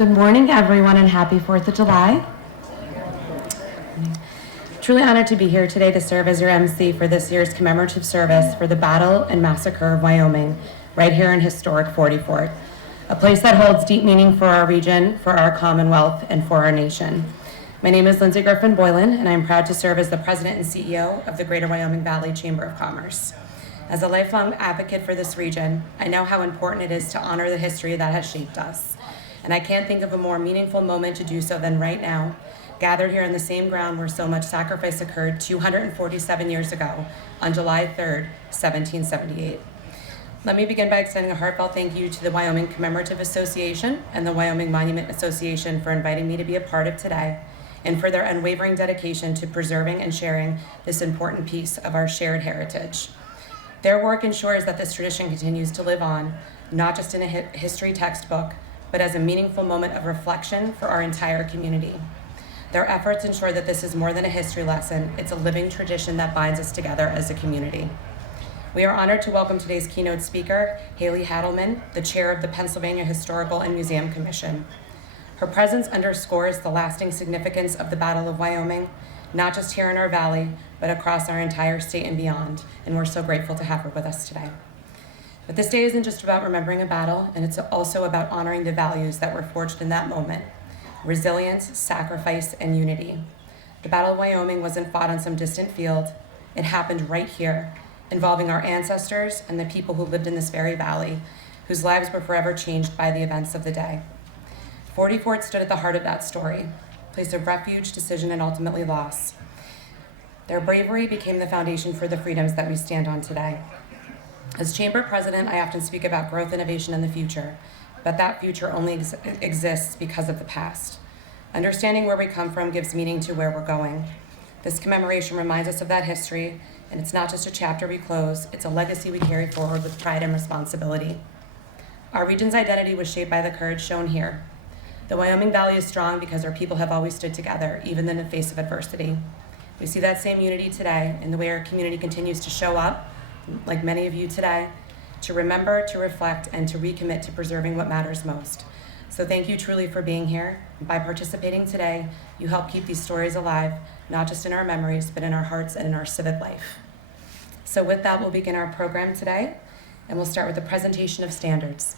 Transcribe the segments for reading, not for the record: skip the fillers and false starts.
Good morning, everyone, and happy 4th of July. Truly honored to be here today to serve as your MC for this year's commemorative service for the Battle and Massacre of Wyoming, right here in historic 40 Fort, a place that holds deep meaning for our region, for our Commonwealth, and for our nation. My name is Lindsay Griffin Boylan, and I'm proud to serve as the President and CEO of the Greater Wyoming Valley Chamber of Commerce. As a lifelong advocate for this region, I know how important it is to honor the history that has shaped us. And I can't think of a more meaningful moment to do so than right now, gathered here on the same ground where so much sacrifice occurred 247 years ago on July 3rd, 1778. Let me begin by extending a heartfelt thank you to the Wyoming Commemorative Association and the Wyoming Monument Association for inviting me to be a part of today and for their unwavering dedication to preserving and sharing this important piece of our shared heritage. Their work ensures that this tradition continues to live on, not just in a history textbook, but as a meaningful moment of reflection for our entire community. Their efforts ensure that this is more than a history lesson, it's a living tradition that binds us together as a community. We are honored to welcome today's keynote speaker, Haley Hadelman, the chair of the Pennsylvania Historical and Museum Commission. Her presence underscores the lasting significance of the Battle of Wyoming, not just here in our valley, but across our entire state and beyond, and we're so grateful to have her with us today. But this day isn't just about remembering a battle, and it's also about honoring the values that were forged in that moment: resilience, sacrifice, and unity. The Battle of Wyoming wasn't fought on some distant field. It happened right here, involving our ancestors and the people who lived in this very valley, whose lives were forever changed by the events of the day. 40 Fort stood at the heart of that story, a place of refuge, decision, and ultimately loss. Their bravery became the foundation for the freedoms that we stand on today. As Chamber President, I often speak about growth, innovation, and the future, but that future only exists because of the past. Understanding where we come from gives meaning to where we're going. This commemoration reminds us of that history, and it's not just a chapter we close, it's a legacy we carry forward with pride and responsibility. Our region's identity was shaped by the courage shown here. The Wyoming Valley is strong because our people have always stood together, even in the face of adversity. We see that same unity today in the way our community continues to show up, like many of you today, to remember, to reflect, and to recommit to preserving what matters most. So thank you truly for being here. By participating today, you help keep these stories alive, not just in our memories, but in our hearts and in our civic life. So with that, we'll begin our program today, and we'll start with the presentation of standards.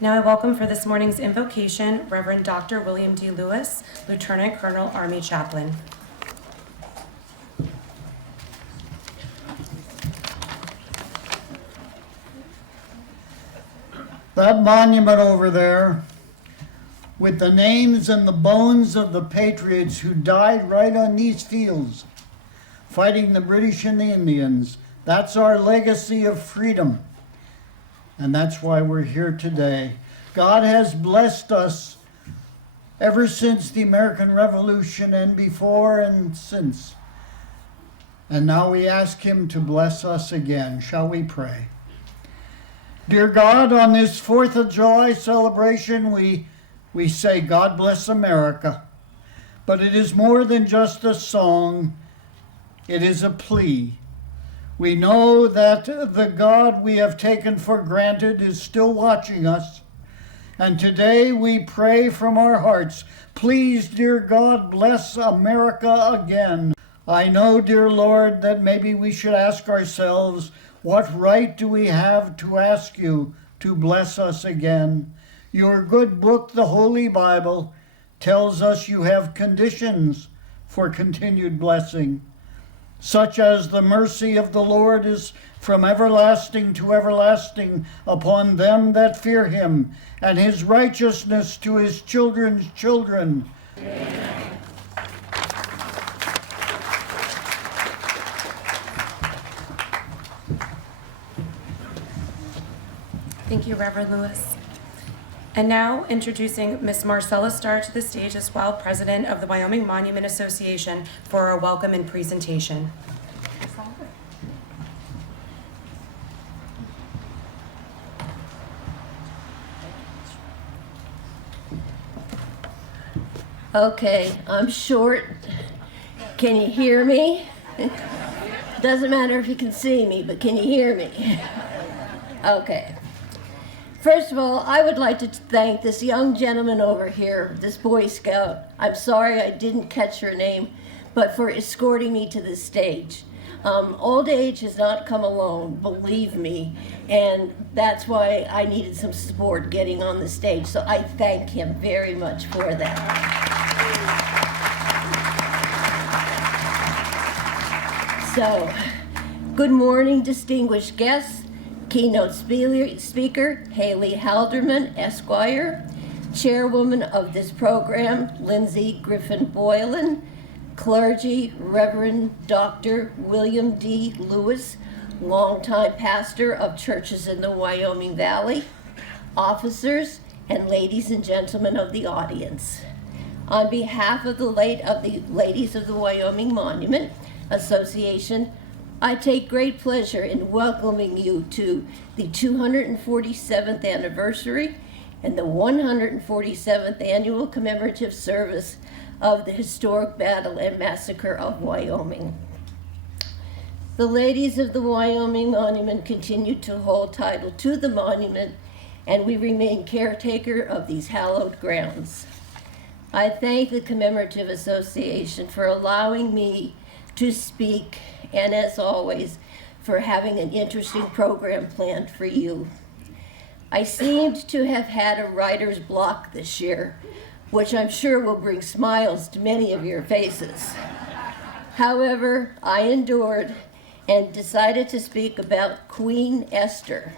Now I welcome for this morning's invocation Reverend Dr. William D. Lewis, Lieutenant Colonel, Army Chaplain. That monument over there, with the names and the bones of the patriots who died right on these fields, fighting the British and the Indians, that's our legacy of freedom. And that's why we're here today. God has blessed us ever since the American Revolution and before and since. And now we ask him to bless us again. Shall we pray? Dear God, on this 4th of July celebration, we say, God bless America. But it is more than just a song. It is a plea. We know that the God we have taken for granted is still watching us. And today we pray from our hearts, please, dear God, bless America again. I know, dear Lord, that maybe we should ask ourselves, what right do we have to ask you to bless us again? Your good book, the Holy Bible, tells us you have conditions for continued blessing, such as the mercy of the Lord is from everlasting to everlasting upon them that fear him, and his righteousness to his children's children. Amen. Thank you, Reverend Lewis. And now introducing Ms. Marcella Starr to the stage as well, President of the Wyoming Monument Association, for our welcome and presentation. Okay, I'm short. Can you hear me? Doesn't matter if you can see me, but can you hear me? Okay. First of all, I would like to thank this young gentleman over here, this Boy Scout. I'm sorry I didn't catch your name, but for escorting me to the stage. Old age has not come alone, believe me, and that's why I needed some support getting on the stage. So I thank him very much for that. So, good morning, distinguished guests. Keynote speaker, Haley Halderman, Esquire. Chairwoman of this program, Lindsay Griffin Boylan. Clergy, Reverend Dr. William D. Lewis, longtime pastor of churches in the Wyoming Valley. Officers, and ladies and gentlemen of the audience. On behalf of the ladies of the Wyoming Monument Association, I take great pleasure in welcoming you to the 247th anniversary and the 147th annual commemorative service of the historic battle and massacre of Wyoming. The ladies of the Wyoming Monument continue to hold title to the monument, and we remain caretaker of these hallowed grounds. I thank the Commemorative Association for allowing me to speak, and as always, for having an interesting program planned for you. I seemed to have had a writer's block this year, which I'm sure will bring smiles to many of your faces. However, I endured and decided to speak about Queen Esther,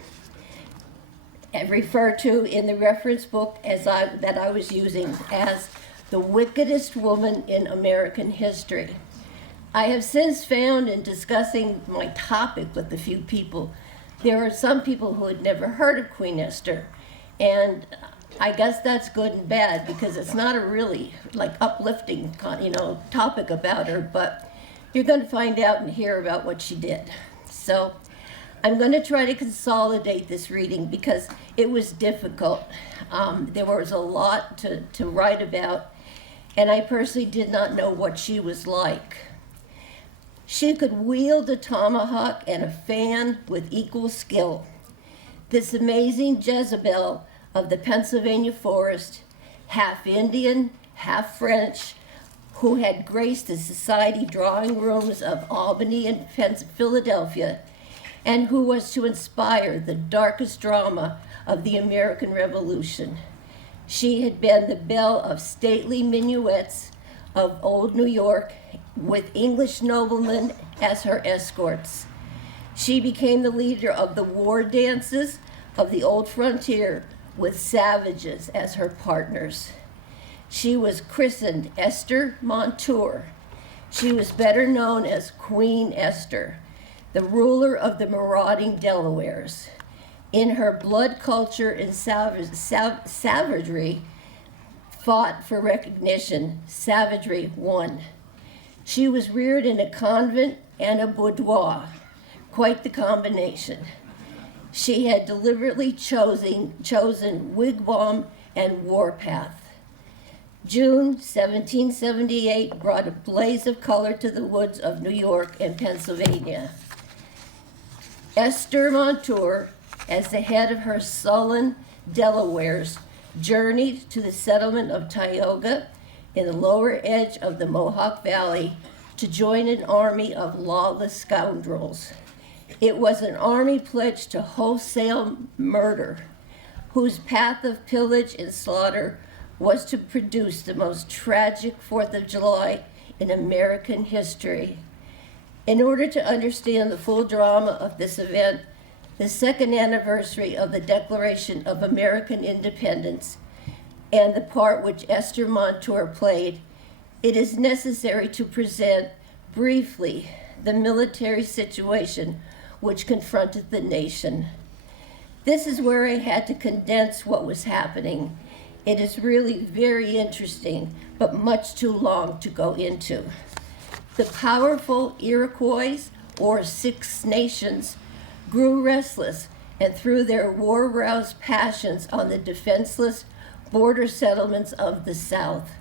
and referred to in the reference book that I was using as the wickedest woman in American history. I have since found in discussing my topic with a few people, there are some people who had never heard of Queen Esther, and I guess that's good and bad because it's not a really uplifting topic about her, but you're going to find out and hear about what she did. So I'm going to try to consolidate this reading because it was difficult. There was a lot to write about, and I personally did not know what she was like. She could wield a tomahawk and a fan with equal skill. This amazing Jezebel of the Pennsylvania forest, half Indian, half French, who had graced the society drawing rooms of Albany and Philadelphia, and who was to inspire the darkest drama of the American Revolution. She had been the belle of stately minuets of old New York with English noblemen as her escorts. She became the leader of the war dances of the old frontier with savages as her partners. She was christened Esther Montour. She was better known as Queen Esther, the ruler of the marauding Delawares. In her blood culture and savagery, fought for recognition, savagery won. She was reared in a convent and a boudoir, quite the combination. She had deliberately chosen wigwam and warpath. June 1778 brought a blaze of color to the woods of New York and Pennsylvania. Esther Montour, as the head of her sullen Delawares, journeyed to the settlement of Tioga in the lower edge of the Mohawk Valley to join an army of lawless scoundrels. It was an army pledged to wholesale murder, whose path of pillage and slaughter was to produce the most tragic 4th of July in American history. In order to understand the full drama of this event, the second anniversary of the Declaration of American Independence, and the part which Esther Montour played, it is necessary to present briefly the military situation which confronted the nation. This is where I had to condense what was happening. It is really very interesting, but much too long to go into. The powerful Iroquois, or Six Nations, grew restless and threw their war-roused passions on the defenseless border settlements of the South,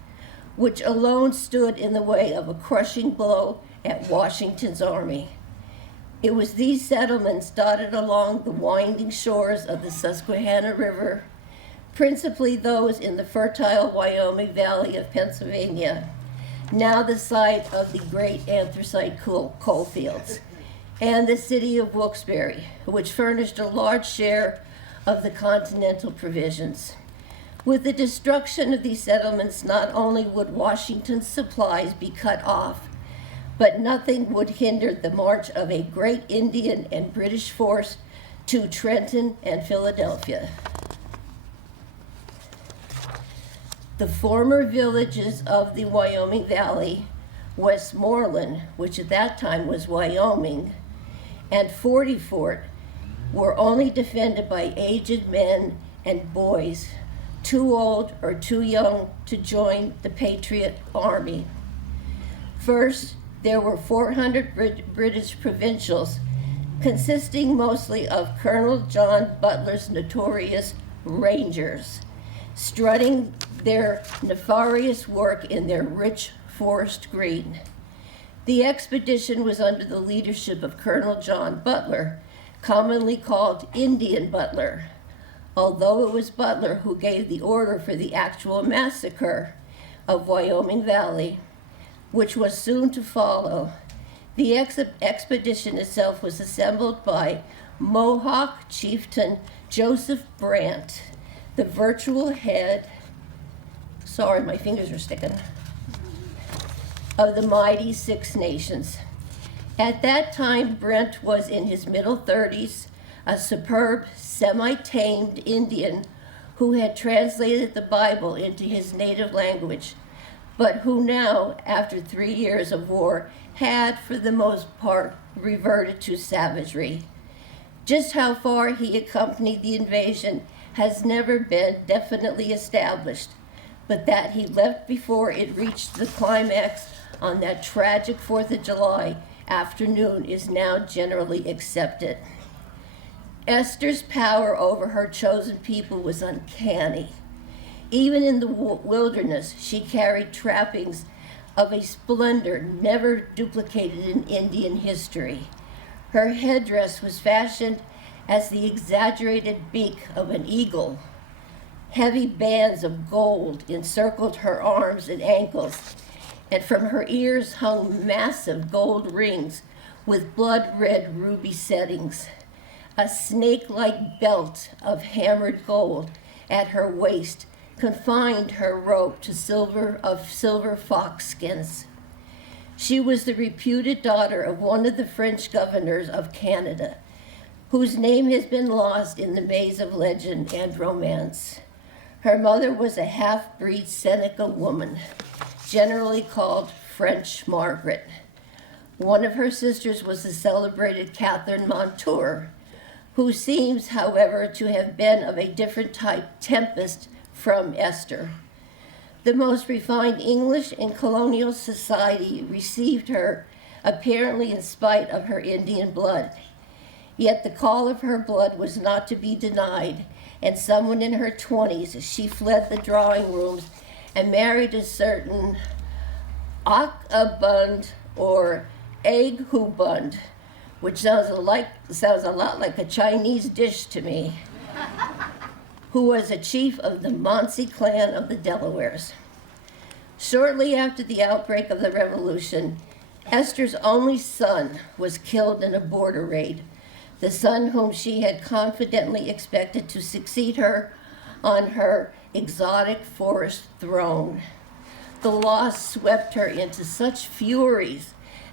which alone stood in the way of a crushing blow at Washington's army. It was these settlements dotted along the winding shores of the Susquehanna River, principally those in the fertile Wyoming Valley of Pennsylvania, now the site of the great anthracite coal fields, and the city of Wilkes-Barre, which furnished a large share of the continental provisions. With the destruction of these settlements, not only would Washington's supplies be cut off, but nothing would hinder the march of a great Indian and British force to Trenton and Philadelphia. The former villages of the Wyoming Valley, Westmoreland, which at that time was Wyoming, and Forty Fort were only defended by aged men and boys, too old or too young to join the Patriot Army. First, there were 400 British provincials, consisting mostly of Colonel John Butler's notorious Rangers, strutting their nefarious work in their rich forest green. The expedition was under the leadership of Colonel John Butler, commonly called Indian Butler, although it was Butler who gave the order for the actual massacre of Wyoming Valley, which was soon to follow. The expedition itself was assembled by Mohawk chieftain Joseph Brant, the virtual head, sorry, my fingers are sticking, of the mighty Six Nations. At that time, Brent was in his middle 30s, a superb, semi-tamed Indian who had translated the Bible into his native language, but who now, after 3 years of war, had, for the most part, reverted to savagery. Just how far he accompanied the invasion has never been definitely established, but that he left before it reached the climax on that tragic 4th of July afternoon is now generally accepted. Esther's power over her chosen people was uncanny. Even in the wilderness, she carried trappings of a splendor never duplicated in Indian history. Her headdress was fashioned as the exaggerated beak of an eagle. Heavy bands of gold encircled her arms and ankles, and from her ears hung massive gold rings with blood-red ruby settings. A snake-like belt of hammered gold at her waist confined her robe to silver fox skins. She was the reputed daughter of one of the French governors of Canada, whose name has been lost in the maze of legend and romance. Her mother was a half-breed Seneca woman, generally called French Margaret. One of her sisters was the celebrated Catherine Montour, who seems, however, to have been of a different type, Tempest, from Esther. The most refined English in colonial society received her, apparently in spite of her Indian blood. Yet the call of her blood was not to be denied, and someone in her 20s, she fled the drawing rooms and married a certain Akabund or Aghubund, which sounds a lot like a Chinese dish to me, who was a chief of the Munsee clan of the Delawares. Shortly after the outbreak of the revolution, Esther's only son was killed in a border raid, the son whom she had confidently expected to succeed her on her exotic forest throne. The loss swept her into such furies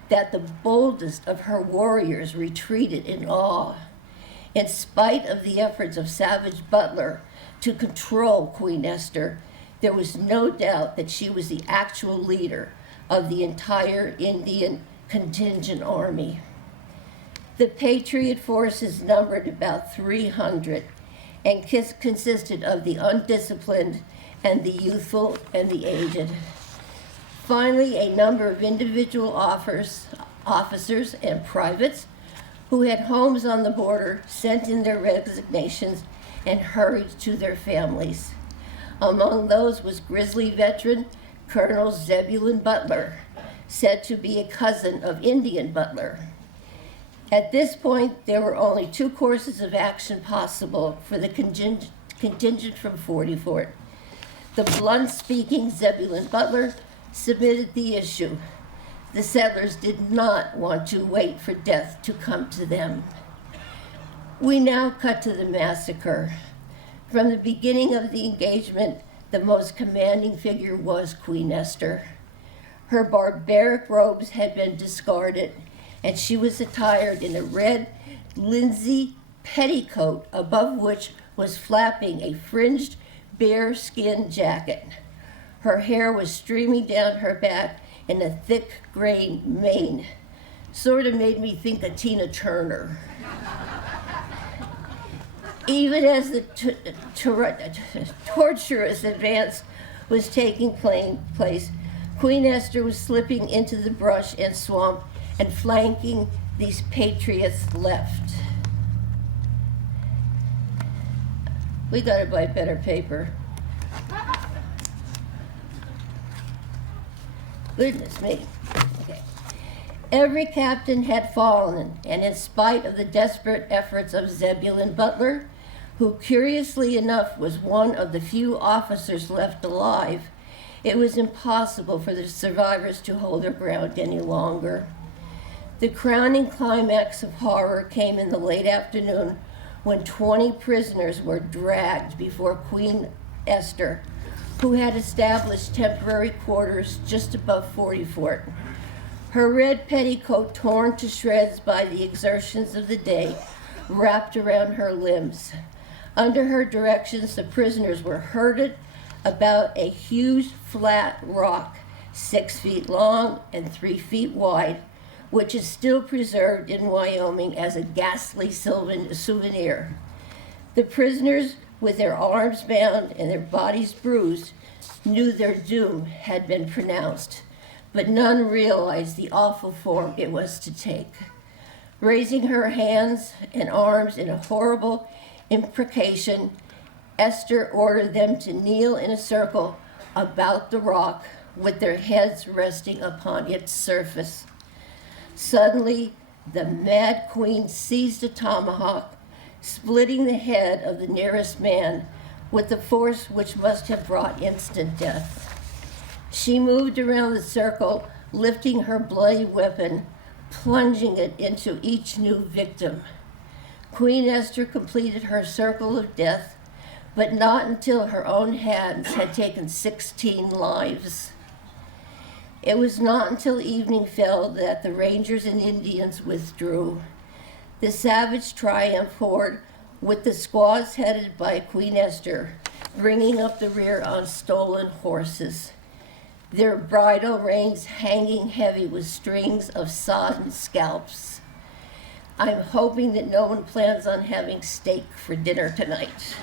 that the boldest of her warriors retreated in awe. In spite of the efforts of Savage Butler to control Queen Esther, there was no doubt that she was the actual leader of the entire Indian contingent army. The Patriot forces numbered about 300 and consisted of the undisciplined and the youthful and the aged. Finally, a number of individual officers and privates who had homes on the border sent in their resignations and hurried to their families. Among those was grizzly veteran Colonel Zebulon Butler, said to be a cousin of Indian Butler. At this point, there were only two courses of action possible for the contingent from 40 Fort. The blunt-speaking Zebulon Butler submitted the issue. The settlers did not want to wait for death to come to them. We now cut to the massacre. From the beginning of the engagement, the most commanding figure was Queen Esther. Her barbaric robes had been discarded, and she was attired in a red linsey petticoat, above which was flapping a fringed bearskin jacket. Her hair was streaming down her back in a thick gray mane. Sort of made me think of Tina Turner. Even as the torturous advance was taking place, Queen Esther was slipping into the brush and swamp and flanking these patriots left. We gotta buy better paper. Goodness me. Okay. Every captain had fallen, and in spite of the desperate efforts of Zebulon Butler, who curiously enough was one of the few officers left alive, it was impossible for the survivors to hold their ground any longer. The crowning climax of horror came in the late afternoon when 20 prisoners were dragged before Queen Esther, who had established temporary quarters just above 40 Fort. Her red petticoat, torn to shreds by the exertions of the day, wrapped around her limbs. Under her directions, the prisoners were herded about a huge flat rock, 6 feet long and 3 feet wide, which is still preserved in Wyoming as a ghastly souvenir. The prisoners, with their arms bound and their bodies bruised, knew their doom had been pronounced, but none realized the awful form it was to take. Raising her hands and arms in a horrible imprecation, Esther ordered them to kneel in a circle about the rock with their heads resting upon its surface. Suddenly, the mad queen seized a tomahawk, splitting the head of the nearest man with a force which must have brought instant death. She moved around the circle, lifting her bloody weapon, plunging it into each new victim. Queen Esther completed her circle of death, but not until her own hands had taken 16 lives. It was not until evening fell that the Rangers and Indians withdrew. The savage triumph horde, with the squaws headed by Queen Esther, bringing up the rear on stolen horses, their bridle reins hanging heavy with strings of sodden scalps. I'm hoping that no one plans on having steak for dinner tonight.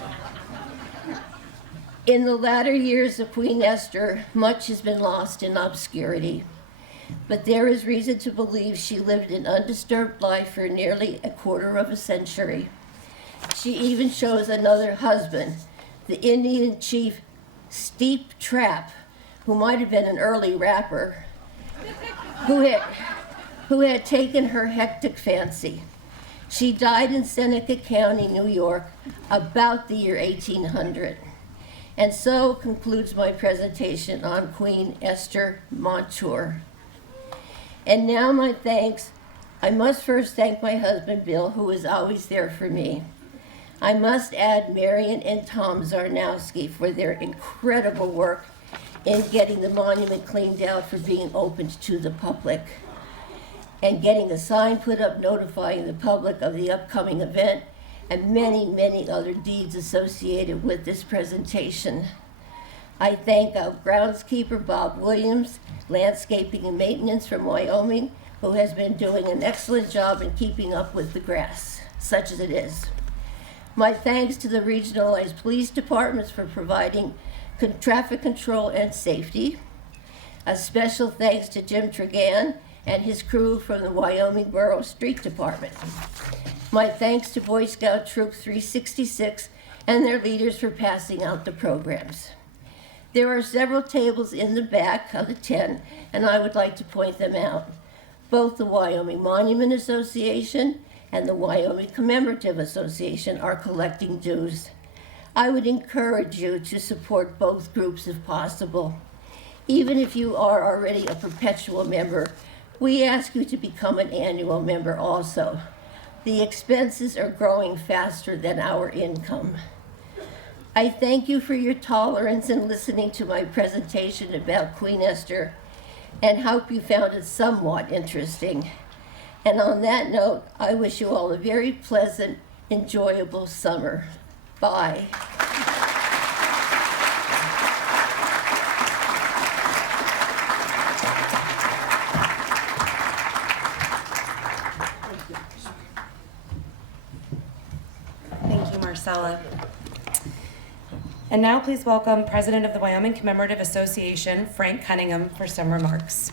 In the latter years of Queen Esther, much has been lost in obscurity, but there is reason to believe she lived an undisturbed life for nearly a quarter of a century. She even chose another husband, the Indian chief Steep Trap, who might have been an early rapper, who had taken her hectic fancy. She died in Seneca County, New York, about the year 1800. And so concludes my presentation on Queen Esther Montour. And now my thanks. I must first thank my husband, Bill, who is always there for me. I must add Marion and Tom Zarnowski for their incredible work in getting the monument cleaned out for being opened to the public and getting a sign put up notifying the public of the upcoming event and many, many other deeds associated with this presentation. I thank our groundskeeper, Bob Williams, landscaping and maintenance from Wyoming, who has been doing an excellent job in keeping up with the grass, such as it is. My thanks to the regionalized police departments for providing traffic control and safety. A special thanks to Jim Tregan and his crew from the Wyoming Borough Street Department. My thanks to Boy Scout Troop 366 and their leaders for passing out the programs. There are several tables in the back of the tent, and I would like to point them out. Both the Wyoming Monument Association and the Wyoming Commemorative Association are collecting dues. I would encourage you to support both groups if possible. Even if you are already a perpetual member, we ask you to become an annual member also. The expenses are growing faster than our income. I thank you for your tolerance in listening to my presentation about Queen Esther and hope you found it somewhat interesting. And on that note, I wish you all a very pleasant, enjoyable summer. Bye. Thank you, Marcella. And now please welcome President of the Wyoming Commemorative Association, Frank Cunningham, for some remarks.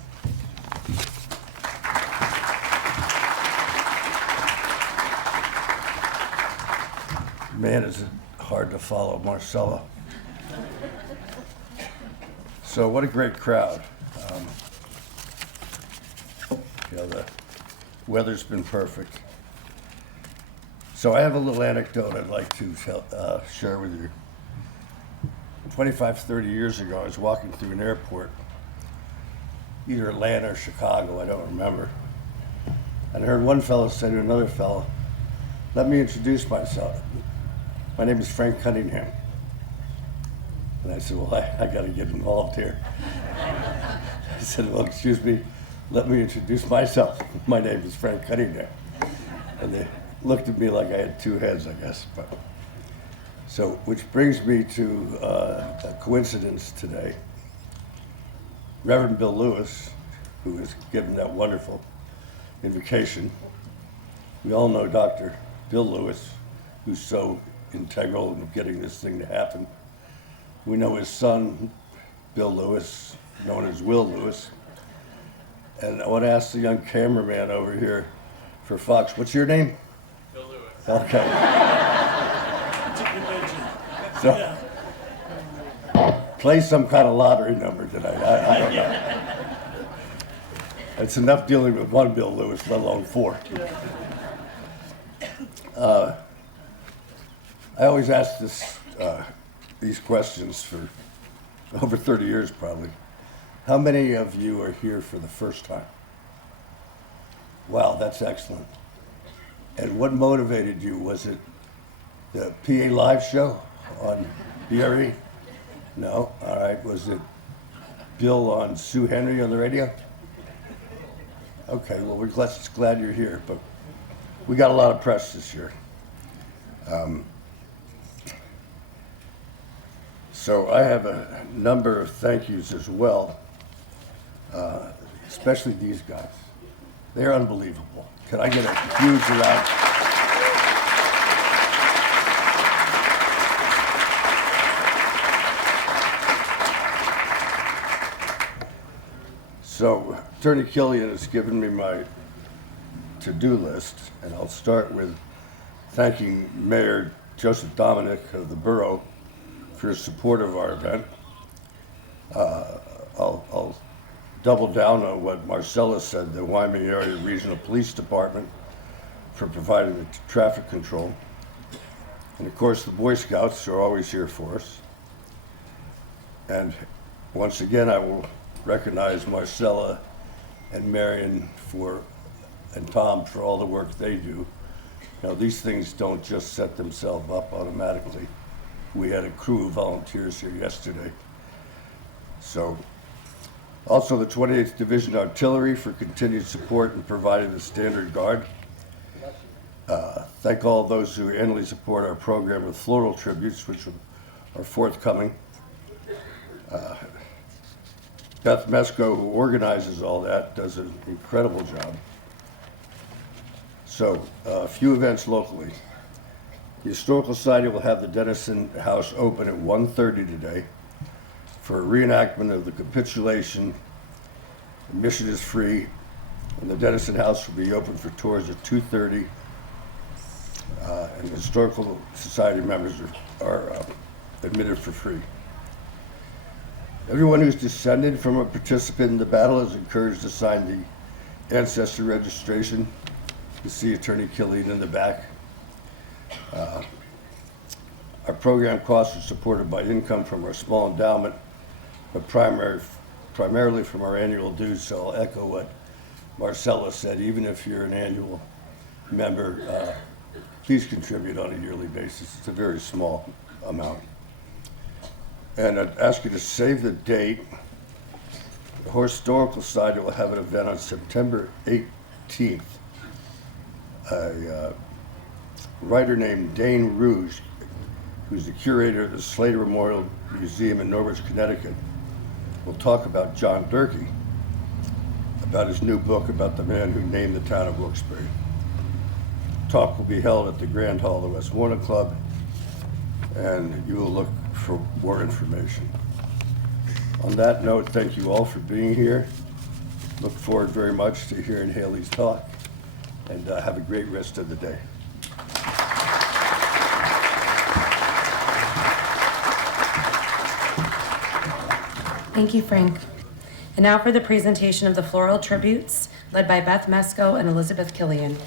Man, is it hard to follow Marcella. So what a great crowd. The weather's been perfect. So I have a little anecdote I'd like to share with you. 25, 30 years ago, I was walking through an airport, either Atlanta or Chicago, I don't remember. And I heard one fellow say to another fellow, "Let me introduce myself. My name is Frank Cunningham." And I said, "Well, I got to get involved here." I said, "Well, excuse me, let me introduce myself. My name is Frank Cunningham." And they looked at me like I had two heads, I guess. But so, which brings me to a coincidence today. Reverend Bill Lewis, who was given that wonderful invocation. We all know Dr. Bill Lewis, who's so integral in getting this thing to happen. We know his son, Bill Lewis, known as Will Lewis. And I want to ask the young cameraman over here for Fox, what's your name? Bill Lewis. Okay. It's a convention. So, play some kind of lottery number tonight. I don't know. It's enough dealing with one Bill Lewis, let alone four. I always ask these questions for over 30 years probably. How many of you are here for the first time? Wow, that's excellent. And what motivated you? Was it the PA Live show on BRE? No? All right. Was it Bill on Sue Henry on the radio? Okay, well, we're glad you're here, but we got a lot of press this year. So I have a number of thank yous as well, especially these guys. They're unbelievable. Can I get a huge round? So Attorney Killian has given me my to-do list, and I'll start with thanking Mayor Joseph Dominic of the borough for his support of our event. I'll double down on what Marcella said, the Wyoming Area Regional Police Department for providing the traffic control. And of course, the Boy Scouts are always here for us. And once again, I will recognize Marcella and Marion and Tom for all the work they do. You know, these things don't just set themselves up automatically. We had a crew of volunteers here yesterday. So, also the 28th Division Artillery for continued support in providing the standard guard. Thank all those who annually support our program with floral tributes, which are forthcoming. Beth Mesko, who organizes all that, does an incredible job. So, a few events locally. The Historical Society will have the Dennison House open at 1:30 today for a reenactment of the capitulation. Admission is free, and the Dennison House will be open for tours at 2:30. And the Historical Society members are admitted for free. Everyone who's descended from a participant in the battle is encouraged to sign the ancestor registration. You see Attorney Killian in the back. Our program costs are supported by income from our small endowment, but primarily from our annual dues. So I'll echo what Marcella said. Even if you're an annual member, please contribute on a yearly basis. It's a very small amount. And I'd ask you to save the date. The Historical Society will have an event on September 18th. A writer named Dane Rouge, who's the curator of the Slater Memorial Museum in Norwich, Connecticut, will talk about John Durkee, about his new book about the man who named the town of Wilkes-Barre. Talk will be held at the Grand Hall of the Westmoreland Club, and you will look for more information. On that note, thank you all for being here. Look forward very much to hearing Haley's talk, and have a great rest of the day. Thank you, Frank. And now for the presentation of the floral tributes, led by Beth Mesko and Elizabeth Killian.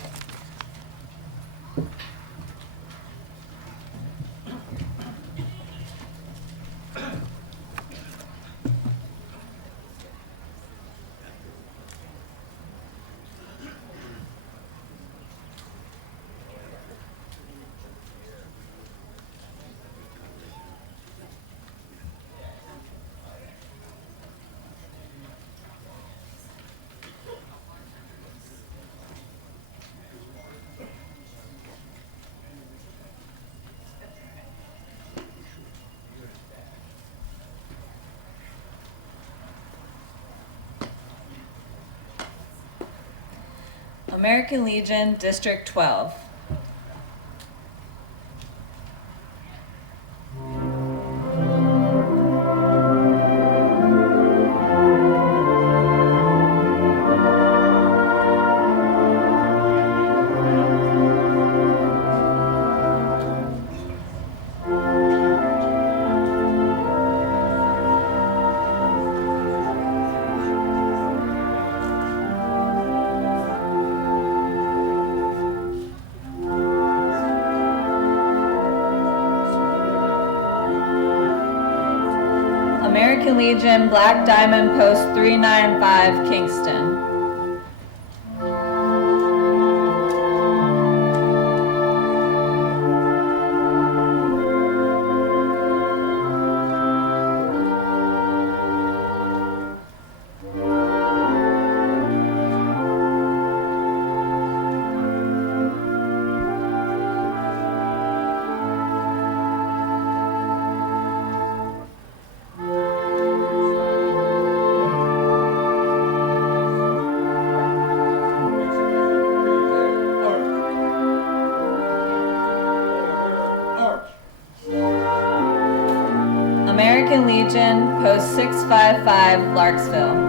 American Legion, District 12. American Legion, Black Diamond, Post 395, Kingston. American Legion, Post 655, Larksville.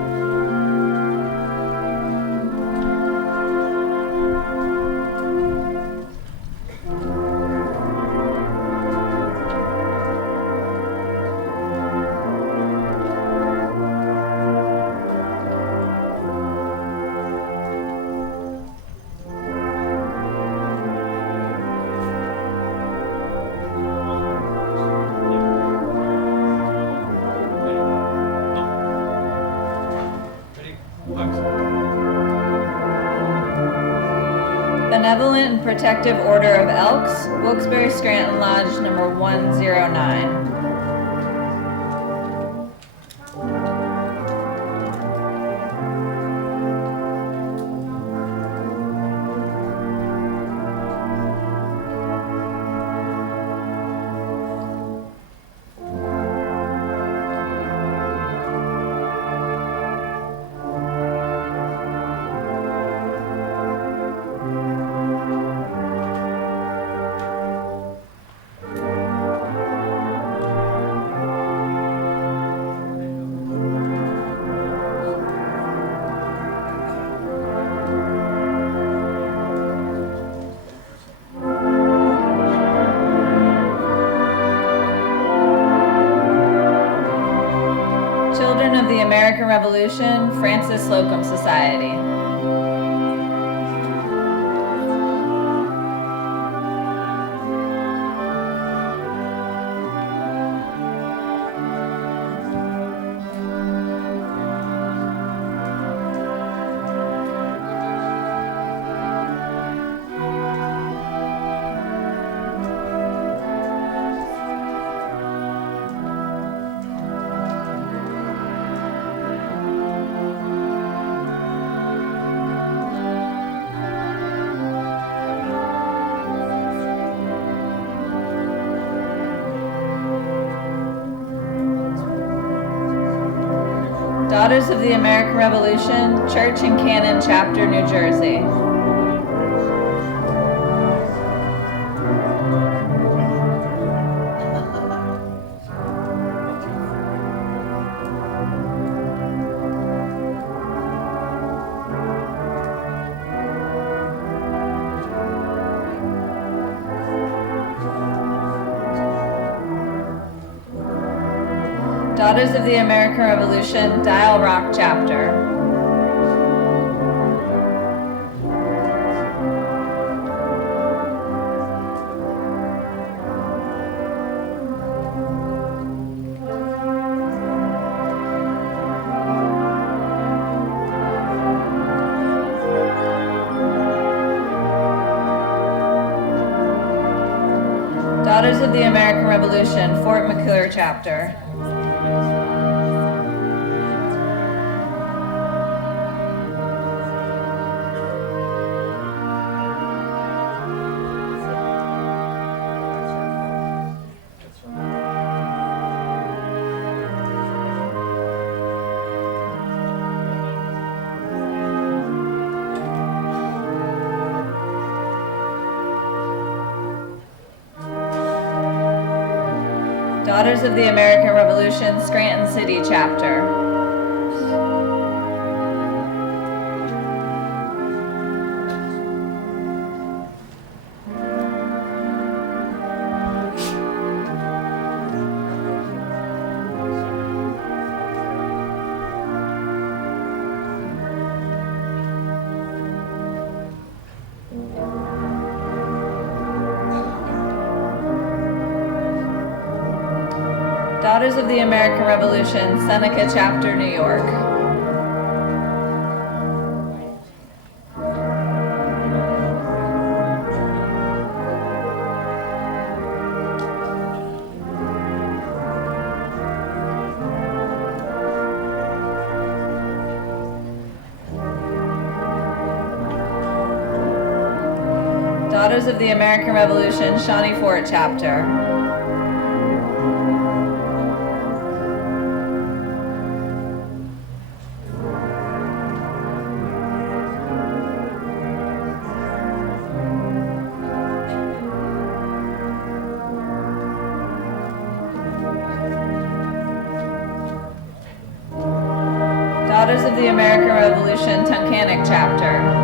Benevolent and Protective Order of Elks, Wilkes-Barre Scranton Lodge number 109. Children of the American Revolution, Francis Slocum Society. Daughters of the American Revolution, Church and Canon Chapter, New Jersey. Daughters of the American Revolution, Dial Rock Chapter. Daughters of the American Revolution, Fort McClure Chapter. Daughters of the American Revolution, Scranton City Chapter. Daughters of the American Revolution, Seneca Chapter, New York. Daughters of the American Revolution, Shawnee Fort Chapter. Daughters of the American Revolution Tunkhannock Chapter.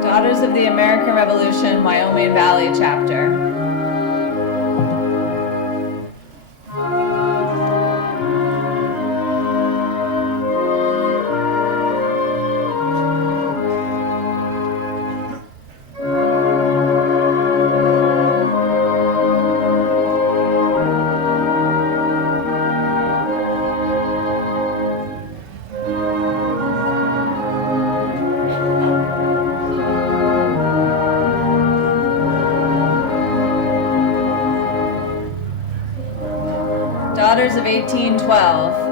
Daughters of the American Revolution Wyoming Valley Chapter. Daughters of 1812.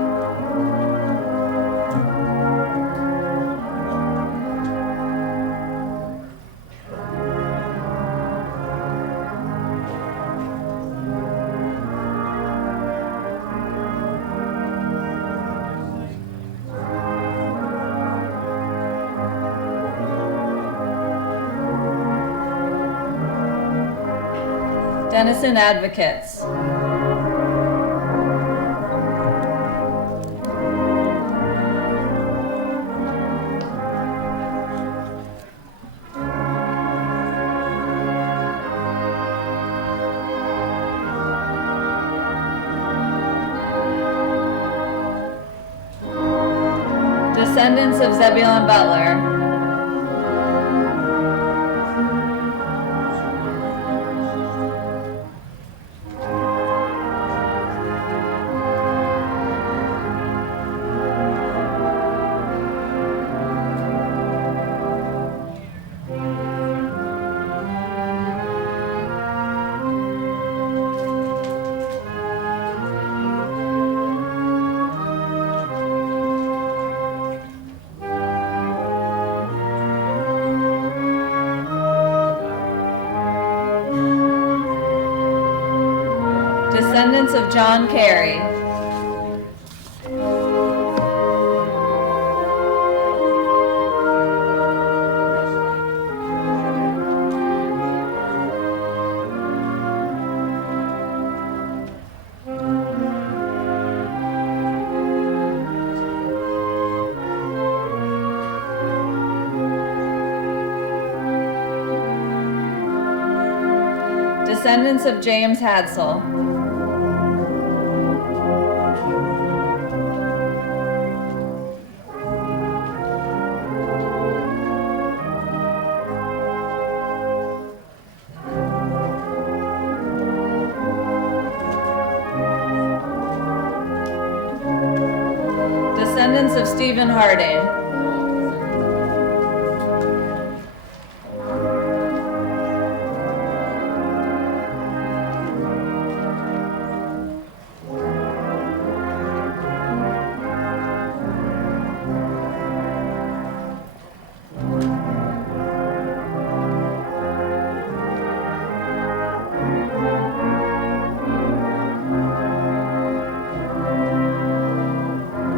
Denison Advocates. Descendants of Zebulon Butler. Descendants of John Carey. Descendants of James Hadsell. Descendants of Stephen Harding.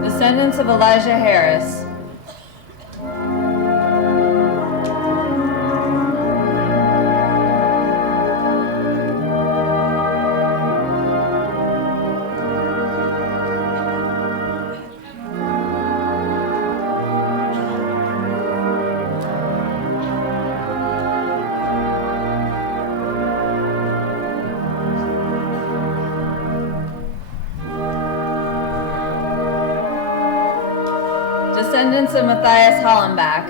Descendants of Elijah Harris. Descendants of Matthias Hollenbach.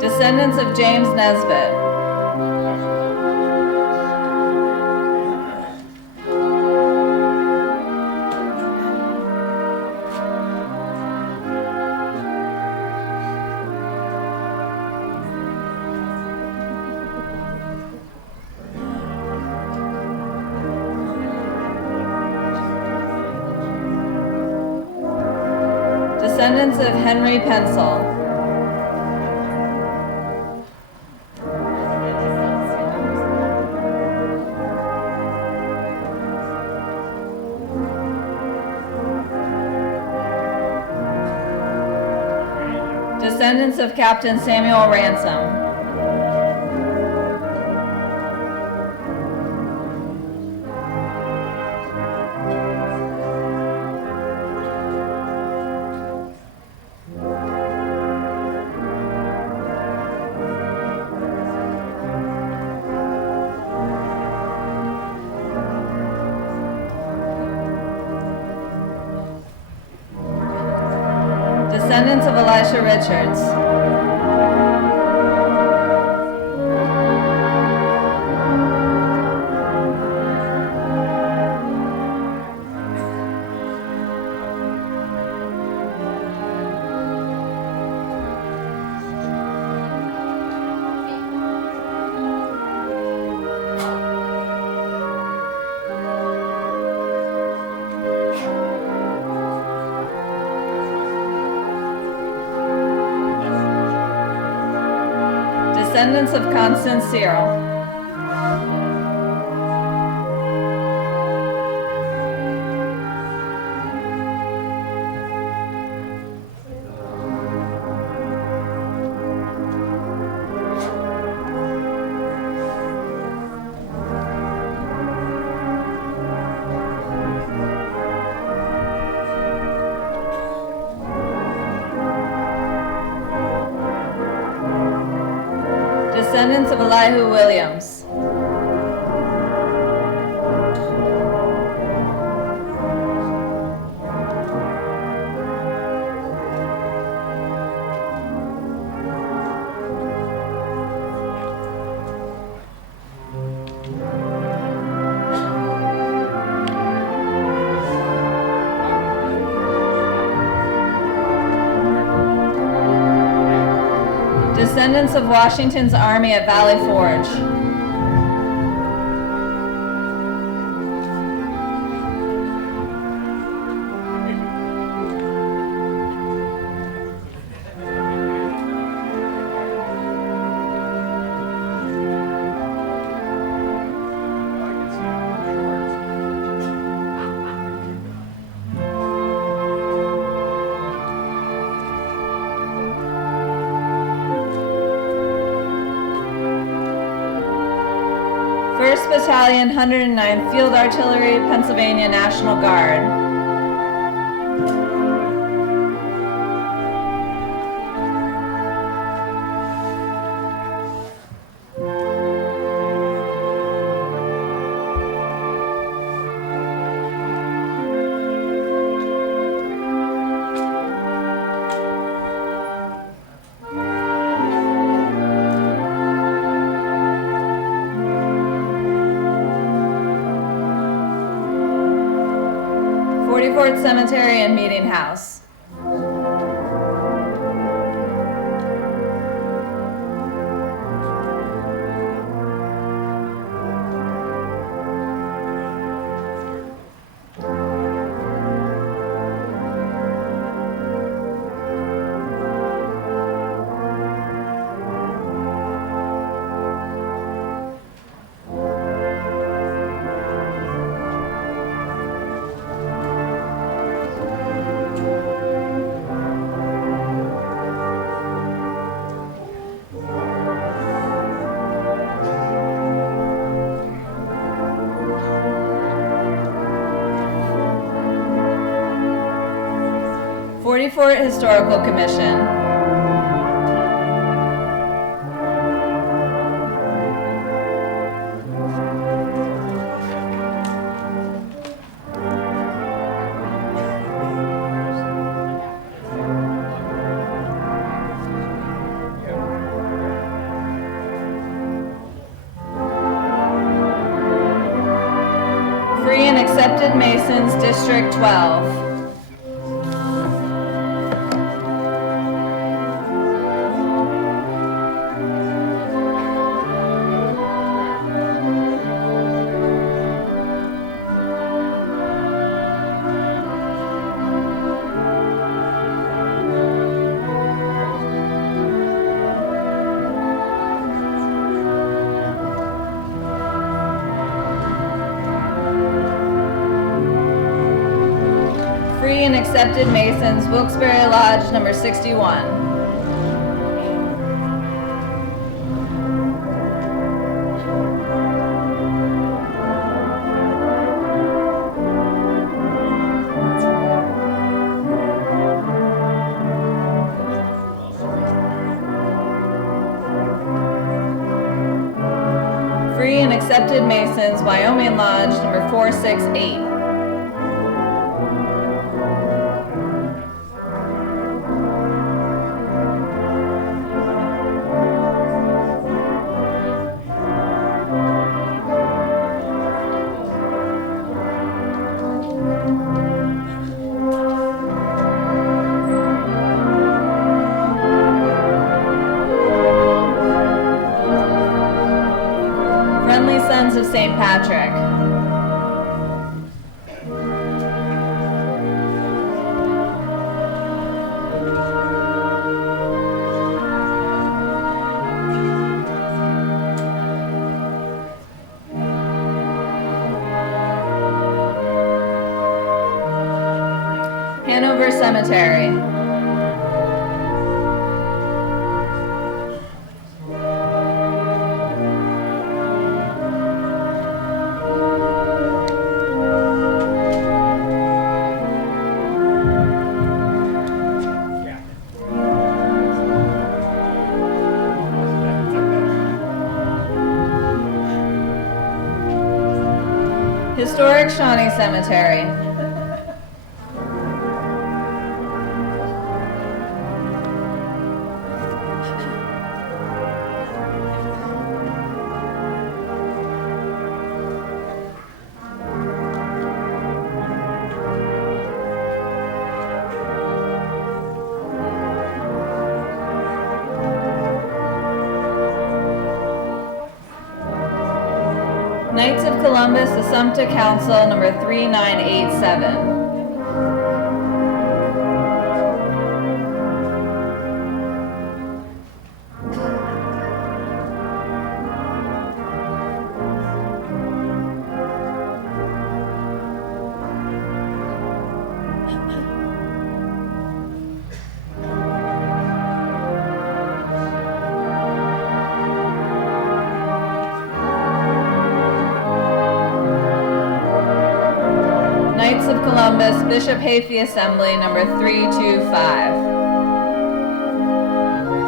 Descendants of James Nesbitt. Descendants of Henry Pensel. Descendants of Captain Samuel Ransom. Descendants of Elisha Richards. Descendants of Constance Cyril. Descendants of Elihu Williams. Descendants of Washington's army at Valley Forge. First Battalion, 109th Field Artillery, Pennsylvania National Guard. Fort Cemetery and Meeting House. Fort Historical Commission. Free and Accepted Masons, District 12. accepted Masons, Wilkes-Barre Lodge number 61. Free and accepted Masons, Wyoming Lodge number 468. Friendly Sons of St. Patrick. Hanover Cemetery. Historic Shawnee Cemetery. Knights of Columbus Assumpta Council number 3987. Knights of Columbus Bishop Hafey Assembly number 325.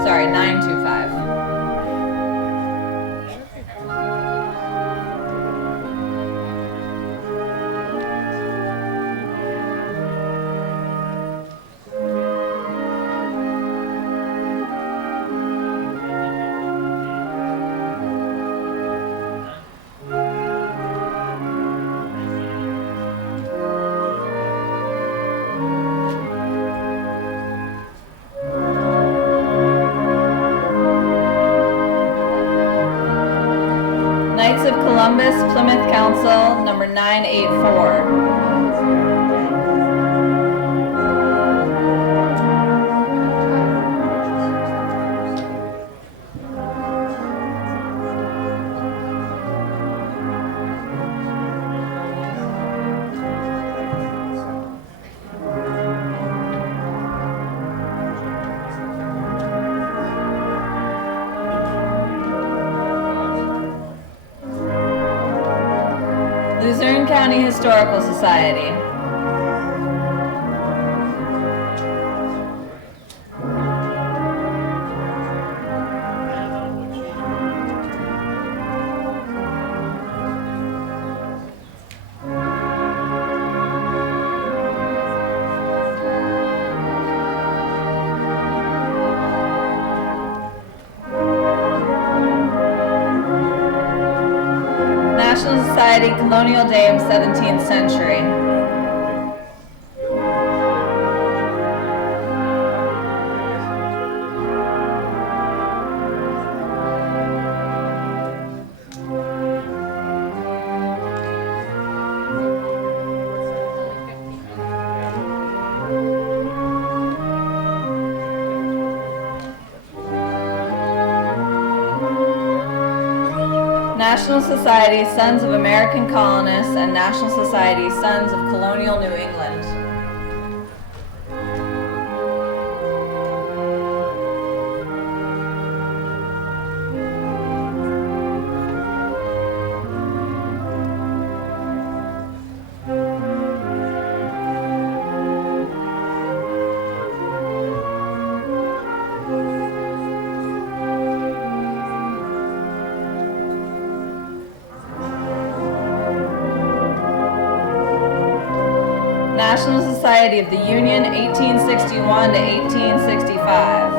Sorry, 925. Knights of Columbus Plymouth Council number 984. Luzerne County Historical Society. National Society Colonial Dame 17th Century. National Society Sons of American Colonists and National Society Sons of Colonial New England. National Society of the Union, 1861 to 1865.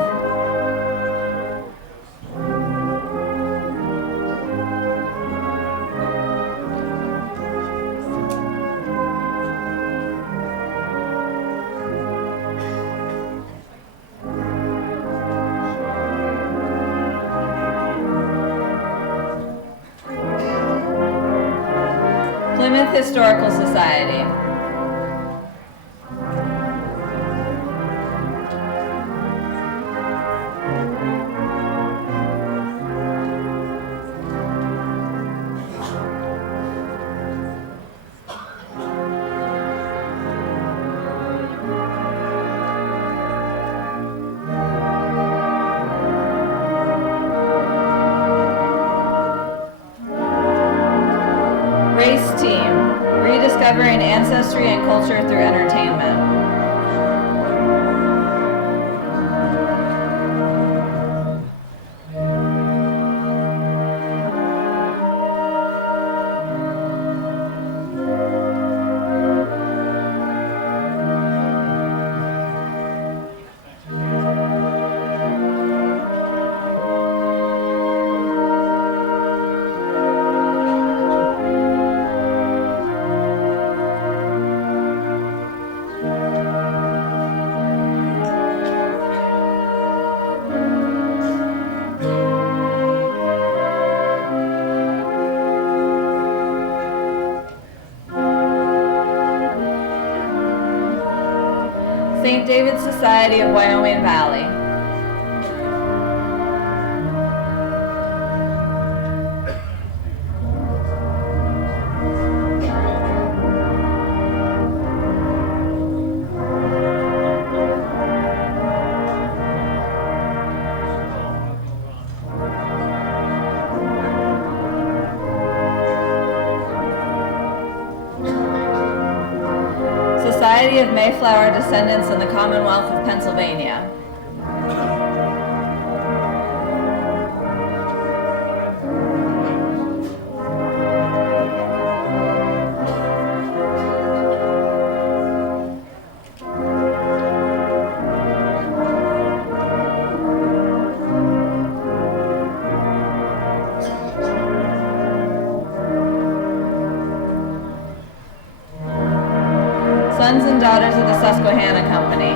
Plymouth Historical Society. Race Team, rediscovering ancestry and culture through entertainment. St. David's Society of Wyoming Valley. Society of Mayflower Descendants in the Commonwealth of Pennsylvania. Sons and Daughters of the Susquehanna Company.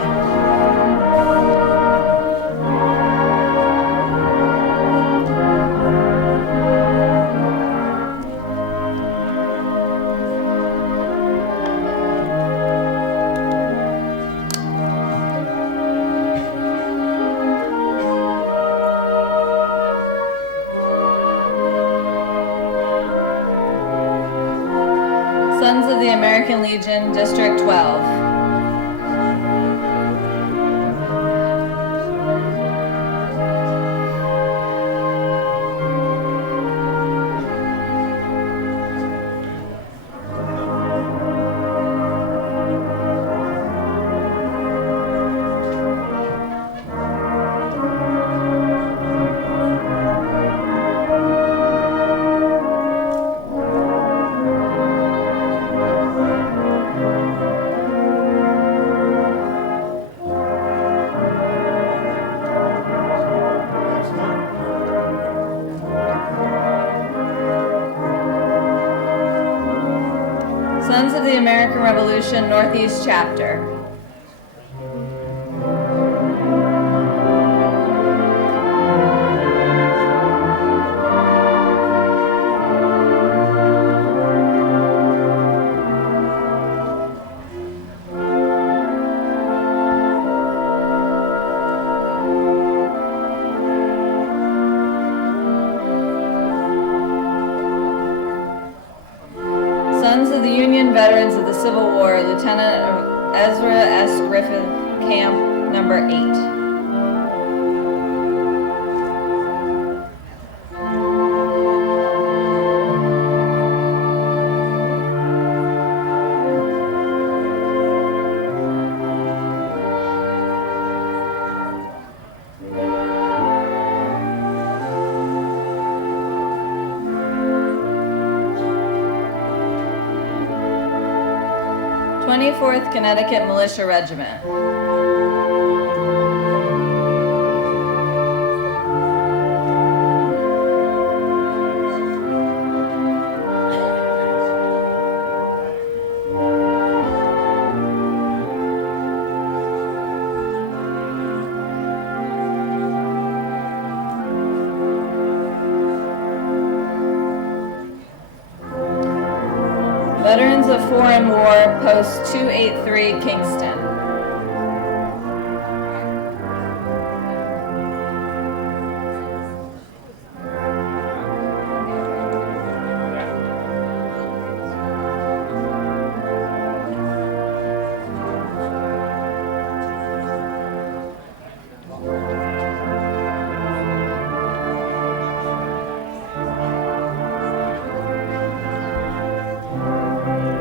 Sons of the American Legion, District 12. Sons of the American Revolution, Northeast Chapter. Sons of the Union Veterans of the Civil War, Lieutenant Ezra S. Griffith, Camp Number 8. 24th Connecticut Militia Regiment. Veterans of Foreign War, Post 283, Kingston.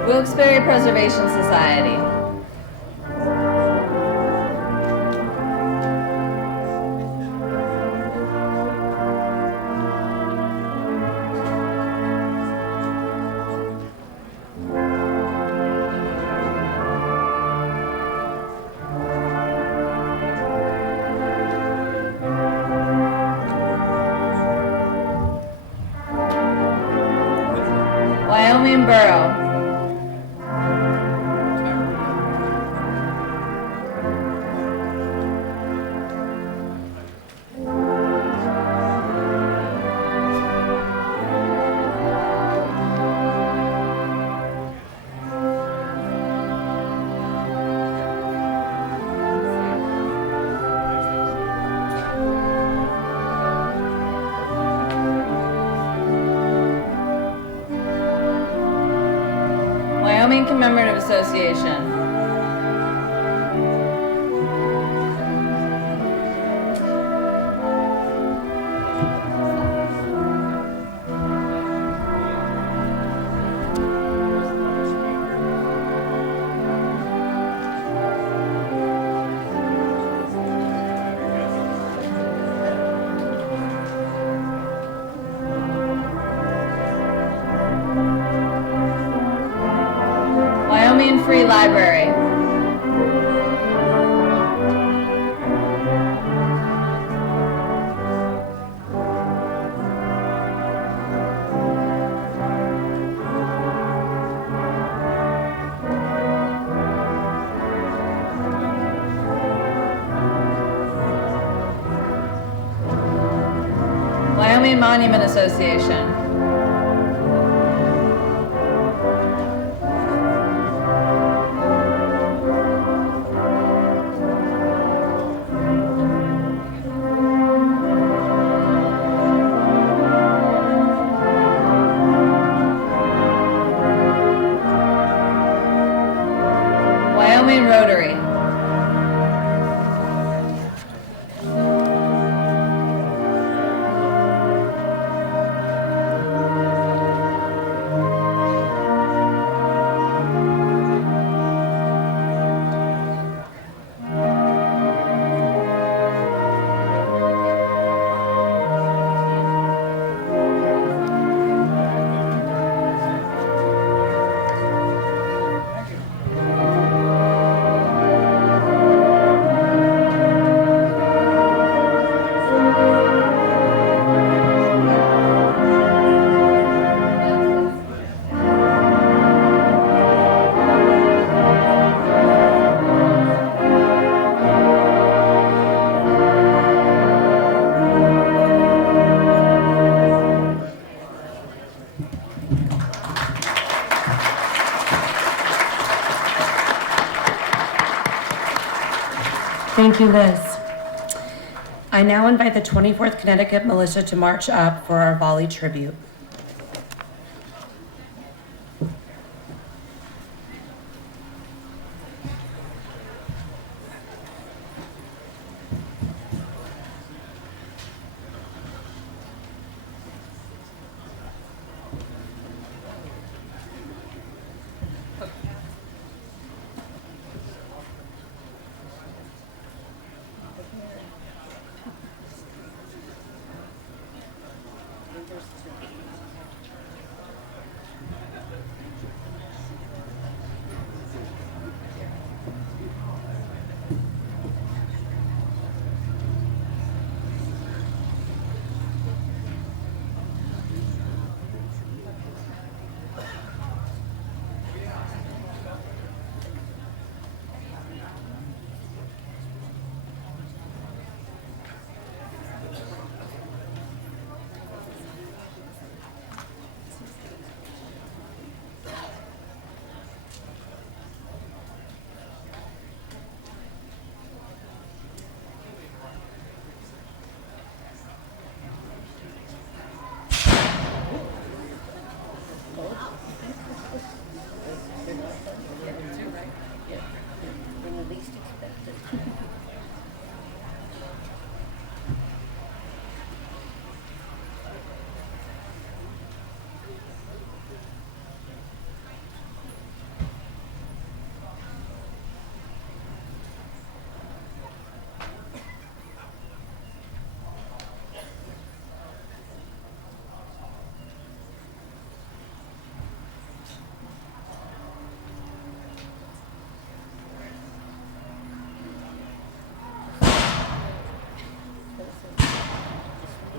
Wilkes-barre Preservation Society. Wyoming Borough. Wyoming Commemorative Association. Wyoming Free Library. Wyoming Monument Association. Wyoming Rotary. Thank you, Liz. I now invite the 24th Connecticut Militia to march up for our volley tribute.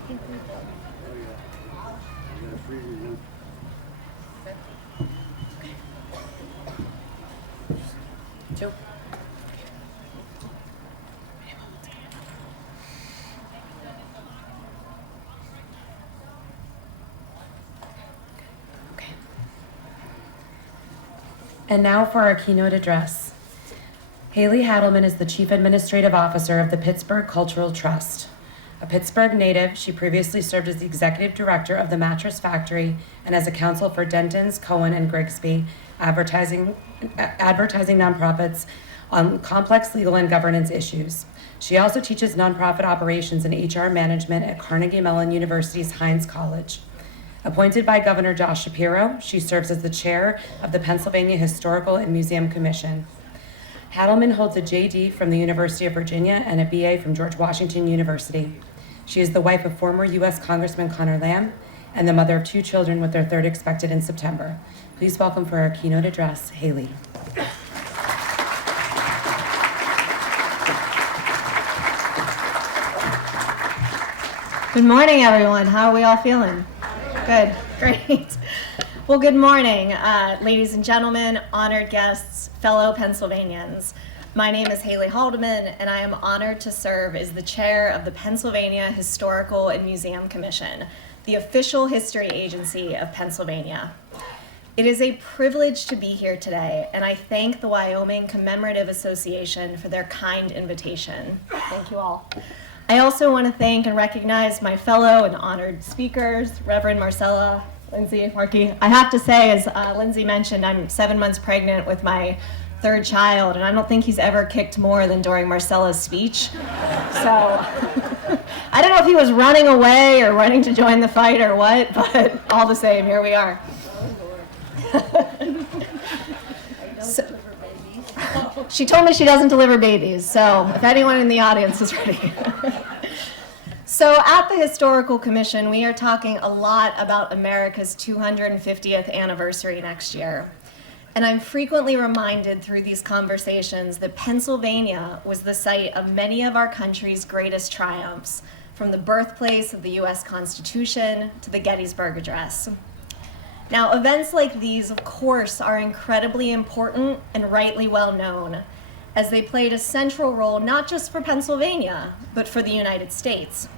Two. And now for our keynote address. Haley Hadelman is the Chief Administrative Officer of the Pittsburgh Cultural Trust. A Pittsburgh native, she previously served as the Executive Director of the Mattress Factory and as a counsel for Dentons, Cohen, and Grigsby, advertising nonprofits on complex legal and governance issues. She also teaches nonprofit operations and HR management at Carnegie Mellon University's Heinz College. Appointed by Governor Josh Shapiro, she serves as the chair of the Pennsylvania Historical and Museum Commission. Hadelman holds a JD from the University of Virginia and a BA from George Washington University. She is the wife of former U.S. Congressman Connor Lamb and the mother of 2 children with their third expected in September. Please welcome for our keynote address, Haley. Good morning, everyone. How are we all feeling? Good, great. Well, good morning, ladies and gentlemen, honored guests, fellow Pennsylvanians. My name is Haley Haldeman, and I am honored to serve as the chair of the Pennsylvania Historical and Museum Commission, the official history agency of Pennsylvania. It is a privilege to be here today, and I thank the Wyoming Commemorative Association for their kind invitation. Thank you all. I also want to thank and recognize my fellow and honored speakers, Reverend Marcella, Lindsay, Markey. I have to say, as Lindsay mentioned, I'm 7 months pregnant with my 3rd child, and I don't think he's ever kicked more than during Marcella's speech. So I don't know if he was running away or running to join the fight or what, but all the same, here we are. She told me she doesn't deliver babies, so if anyone in the audience is ready. So at the Historical Commission, we are talking a lot about America's 250th anniversary next year. And I'm frequently reminded through these conversations that Pennsylvania was the site of many of our country's greatest triumphs, from the birthplace of the U.S. Constitution to the Gettysburg Address. Now, events like these, of course, are incredibly important and rightly well known, as they played a central role not just for Pennsylvania, but for the United States.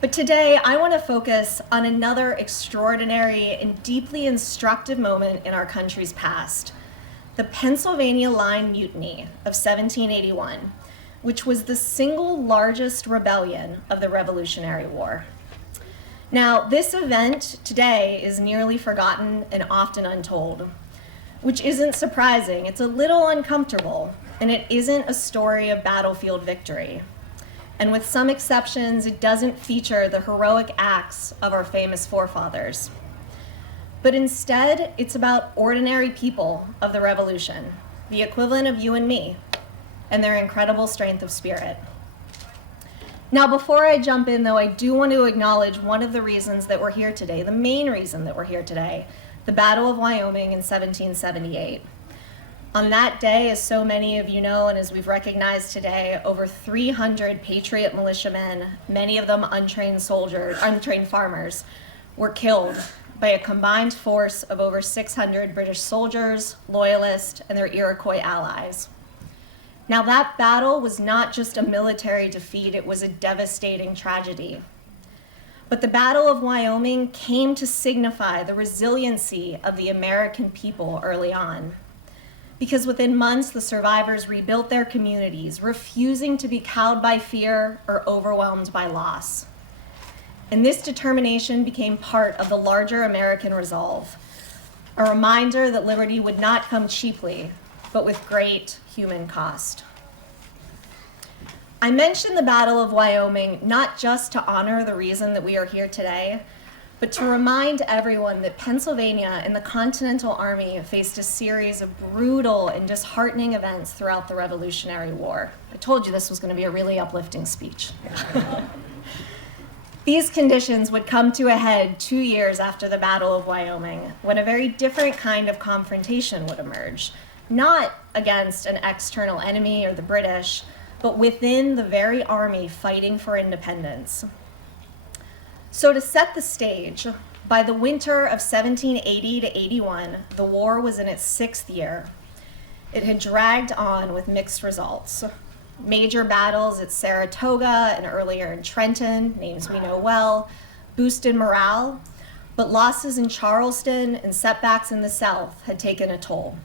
But today, I want to focus on another extraordinary and deeply instructive moment in our country's past, the Pennsylvania Line Mutiny of 1781, which was the single largest rebellion of the Revolutionary War. Now, this event today is nearly forgotten and often untold, which isn't surprising. It's a little uncomfortable, and it isn't a story of battlefield victory. And with some exceptions, it doesn't feature the heroic acts of our famous forefathers. But instead, it's about ordinary people of the Revolution, the equivalent of you and me, and their incredible strength of spirit. Now, before I jump in, though, I do want to acknowledge one of the reasons that we're here today, the main reason that we're here today, the Battle of Wyoming in 1778. On that day, as so many of you know, and as we've recognized today, over 300 Patriot militiamen, many of them untrained farmers, were killed by a combined force of over 600 British soldiers, loyalists, and their Iroquois allies. Now, that battle was not just a military defeat, it was a devastating tragedy. But the Battle of Wyoming came to signify the resiliency of the American people early on. Because within months, the survivors rebuilt their communities, refusing to be cowed by fear or overwhelmed by loss. And this determination became part of the larger American resolve, a reminder that liberty would not come cheaply, but with great human cost. I mentioned the Battle of Wyoming not just to honor the reason that we are here today, but to remind everyone that Pennsylvania and the Continental Army faced a series of brutal and disheartening events throughout the Revolutionary War. I told you this was going to be a really uplifting speech. These conditions would come to a head 2 years after the Battle of Wyoming, when a very different kind of confrontation would emerge, not against an external enemy or the British, but within the very army fighting for independence. So to set the stage, by the winter of 1780 to 81, the war was in its 6th year. It had dragged on with mixed results. Major battles at Saratoga and earlier in Trenton, names we know well, boosted morale, but losses in Charleston and setbacks in the South had taken a toll.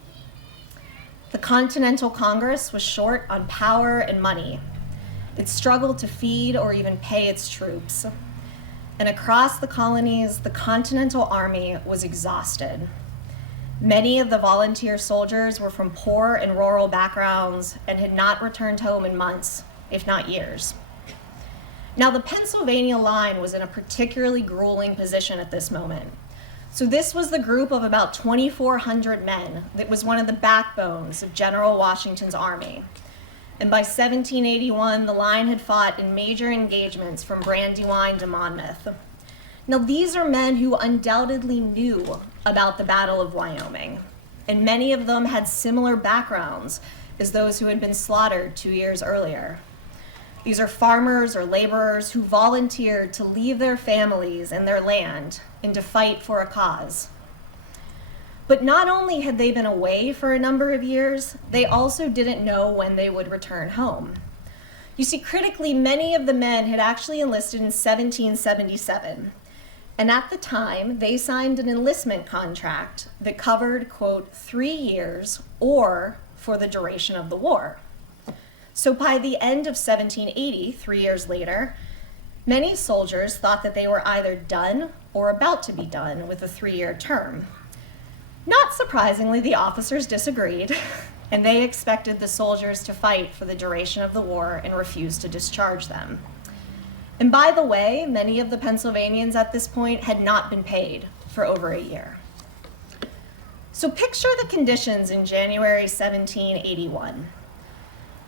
The Continental Congress was short on power and money. It struggled to feed or even pay its troops. And across the colonies, the Continental Army was exhausted. Many of the volunteer soldiers were from poor and rural backgrounds and had not returned home in months, if not years. Now, the Pennsylvania line was in a particularly grueling position at this moment. So this was the group of about 2,400 men that was one of the backbones of General Washington's army. And by 1781, the line had fought in major engagements from Brandywine to Monmouth. Now, these are men who undoubtedly knew about the Battle of Wyoming, and many of them had similar backgrounds as those who had been slaughtered 2 years earlier. These are farmers or laborers who volunteered to leave their families and their land and to fight for a cause. But not only had they been away for a number of years, they also didn't know when they would return home. You see, critically, many of the men had actually enlisted in 1777. And at the time, they signed an enlistment contract that covered, quote, 3 years or for the duration of the war. So by the end of 1780, 3 years later, many soldiers thought that they were either done or about to be done with a 3-year term. Not surprisingly, the officers disagreed, and they expected the soldiers to fight for the duration of the war and refused to discharge them. And by the way, many of the Pennsylvanians at this point had not been paid for over a year. So picture the conditions in January 1781.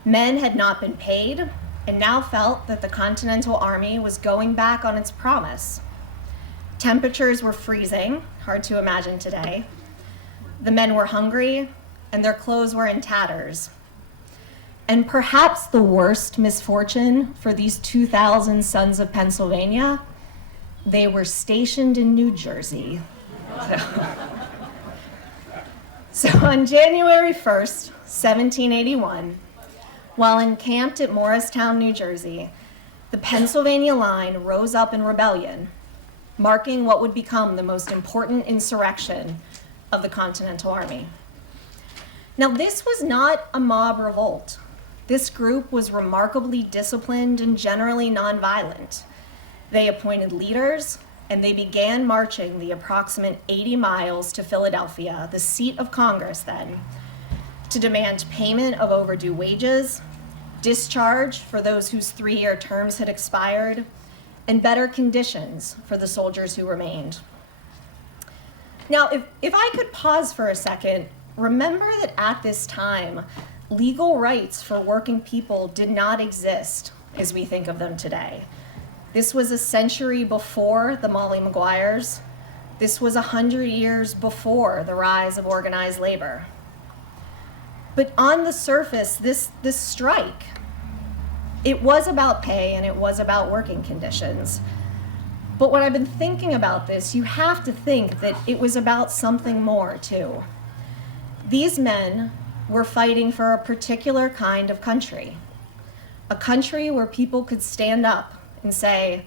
Men had not been paid and now felt that the Continental Army was going back on its promise. Temperatures were freezing, hard to imagine today. The men were hungry and their clothes were in tatters. And perhaps the worst misfortune for these 2,000 sons of Pennsylvania, they were stationed in New Jersey. So on January 1st, 1781, while encamped at Morristown, New Jersey, the Pennsylvania line rose up in rebellion, marking what would become the most important insurrection of the Continental Army. Now, this was not a mob revolt. This group was remarkably disciplined and generally nonviolent. They appointed leaders, and they began marching the approximate 80 miles to Philadelphia, the seat of Congress then, to demand payment of overdue wages, discharge for those whose 3-year terms had expired, and better conditions for the soldiers who remained. Now, if I could pause for a second, remember that at this time, legal rights for working people did not exist as we think of them today. This was a century before the Molly Maguires. This was 100 years before the rise of organized labor. But on the surface, this strike, it was about pay and it was about working conditions. But when I've been thinking about this, you have to think that it was about something more too. These men were fighting for a particular kind of country, a country where people could stand up and say,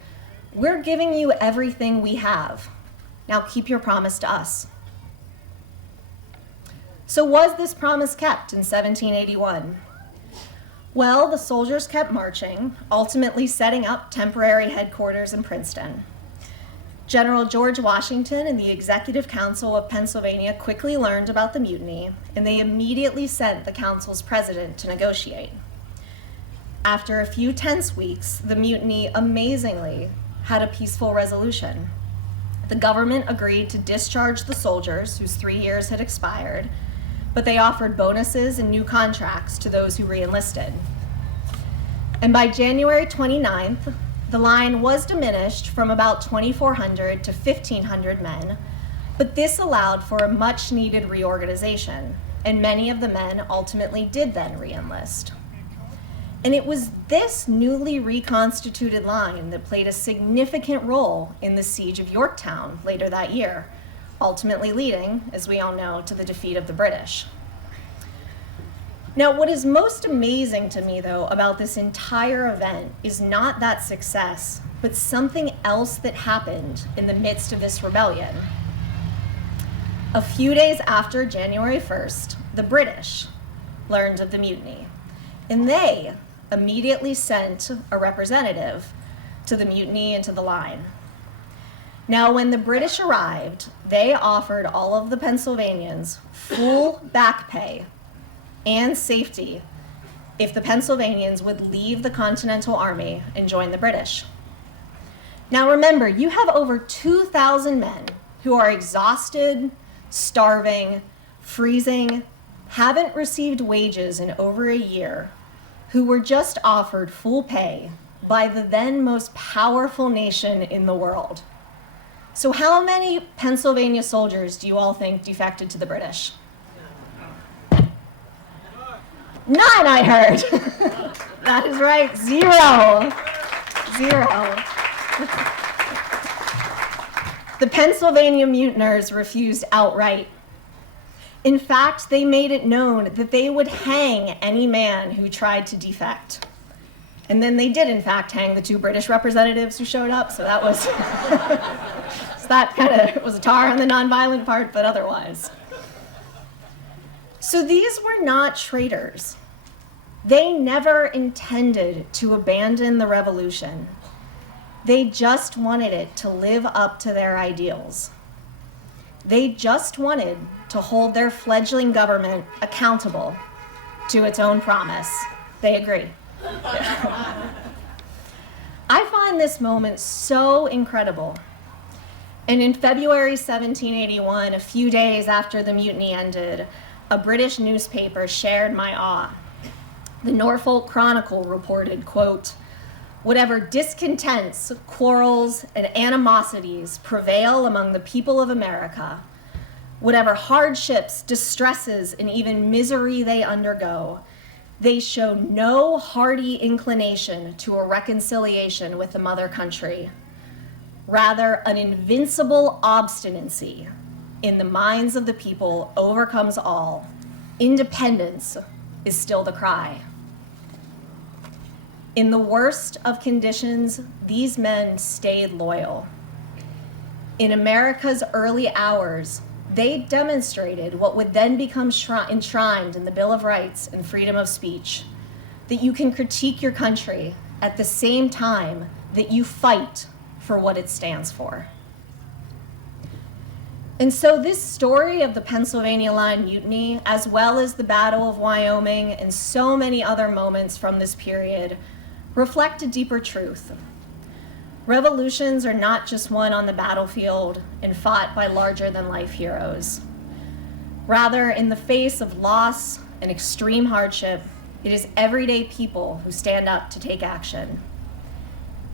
we're giving you everything we have. Now keep your promise to us. So was this promise kept in 1781? Well, the soldiers kept marching, ultimately setting up temporary headquarters in Princeton. General George Washington and the Executive Council of Pennsylvania quickly learned about the mutiny, and they immediately sent the council's president to negotiate. After a few tense weeks, the mutiny amazingly had a peaceful resolution. The government agreed to discharge the soldiers whose 3 years had expired, but they offered bonuses and new contracts to those who re-enlisted. And by January 29th, the line was diminished from about 2,400 to 1,500 men, but this allowed for a much-needed reorganization, and many of the men ultimately did then re-enlist. And it was this newly reconstituted line that played a significant role in the siege of Yorktown later that year, ultimately leading, as we all know, to the defeat of the British. Now, what is most amazing to me, though, about this entire event is not that success, but something else that happened in the midst of this rebellion. A few days after January 1st, the British learned of the mutiny, and they immediately sent a representative to the mutiny and to the line. Now, when the British arrived, they offered all of the Pennsylvanians full back pay and safety if the Pennsylvanians would leave the Continental Army and join the British. Now remember, you have over 2,000 men who are exhausted, starving, freezing, haven't received wages in over a year, who were just offered full pay by the then most powerful nation in the world. So how many Pennsylvania soldiers do you all think defected to the British? None, I heard. That is right, 0. The Pennsylvania mutineers refused outright. In fact, they made it known that they would hang any man who tried to defect. And then they did, in fact, hang the 2 British representatives who showed up, so that was, so that kind of was a tar on the nonviolent part, but otherwise. So these were not traitors. They never intended to abandon the revolution. They just wanted it to live up to their ideals. They just wanted to hold their fledgling government accountable to its own promise. They agree. I find this moment so incredible. And in February 1781, a few days after the mutiny ended, a British newspaper shared my awe. The Norfolk Chronicle reported, quote, "Whatever discontents, quarrels, and animosities prevail among the people of America, whatever hardships, distresses, and even misery they undergo, they show no hearty inclination to a reconciliation with the mother country. Rather, an invincible obstinacy in the minds of the people overcomes all. Independence is still the cry." In the worst of conditions, these men stayed loyal. In America's early hours, they demonstrated what would then become enshrined in the Bill of Rights and freedom of speech, that you can critique your country at the same time that you fight for what it stands for. And so this story of the Pennsylvania Line Mutiny, as well as the Battle of Wyoming and so many other moments from this period, reflect a deeper truth. Revolutions are not just won on the battlefield and fought by larger-than-life heroes. Rather, in the face of loss and extreme hardship, it is everyday people who stand up to take action.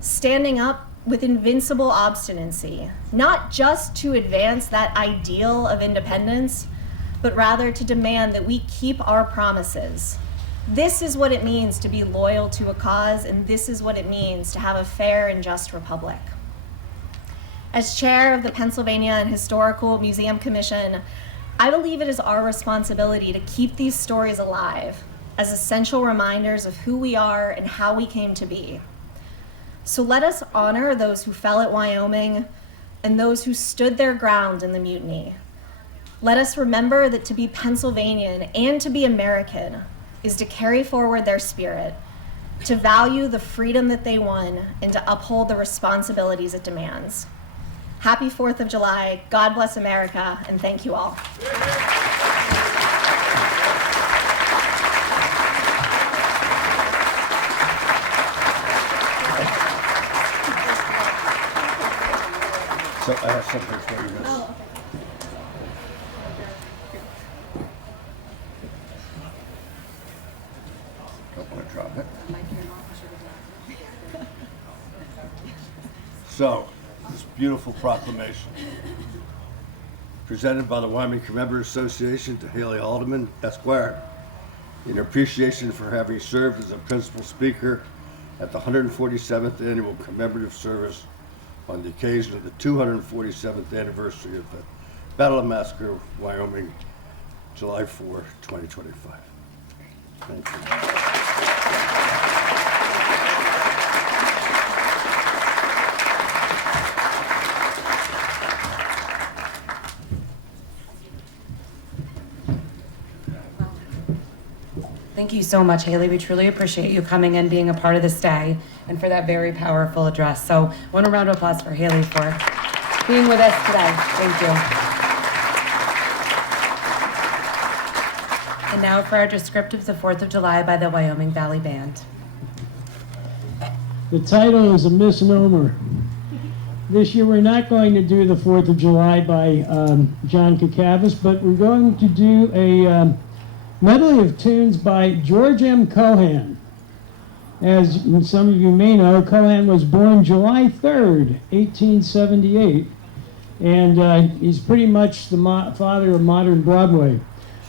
Standing up with invincible obstinacy, not just to advance that ideal of independence, but rather to demand that we keep our promises. This is what it means to be loyal to a cause, and this is what it means to have a fair and just republic. As chair of the Pennsylvania and Historical Museum Commission, I believe it is our responsibility to keep these stories alive as essential reminders of who we are and how we came to be. So let us honor those who fell at Wyoming and those who stood their ground in the mutiny. Let us remember that to be Pennsylvanian and to be American is to carry forward their spirit, to value the freedom that they won, and to uphold the responsibilities it demands. Happy 4th of July, God bless America, and thank you all. So I have something for you, miss. Don't want to drop it. So, this beautiful proclamation, presented by the Wyoming Commemorative Association to Haley Alderman, Esquire, in appreciation for having served as a principal speaker at the 147th Annual Commemorative Service on the occasion of the 247th anniversary of the Battle and Massacre of Wyoming, July 4, 2025. Thank you. Thank you so much, Haley. We truly appreciate you coming in, being a part of this day, and for that very powerful address. So, one round of applause for Haley for being with us today. Thank you. And now for our descriptive, the 4th of July by the Wyoming Valley Band. The title is a misnomer. This year we're not going to do the 4th of July by John Kakavas, but we're going to do a medley of tunes by George M. Cohan. As some of you may know, Cohan was born July 3rd, 1878, and he's pretty much the father of modern Broadway.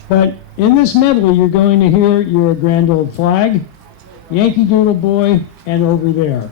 But in this medley, you're going to hear Your Grand Old Flag, Yankee Doodle Boy, and Over There.